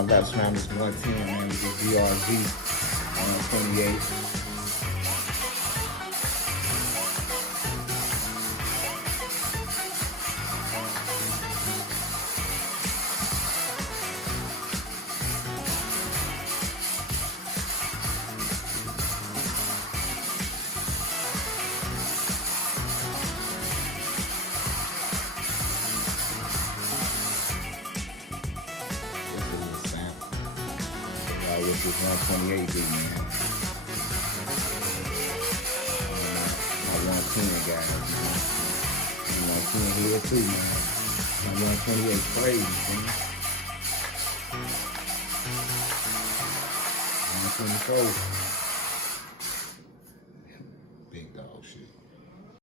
a lap around this 110, man, with this DRG 28. What this 128 do, man. My 110 guys, man. 110 here too, man. My 128 crazy, man. 124.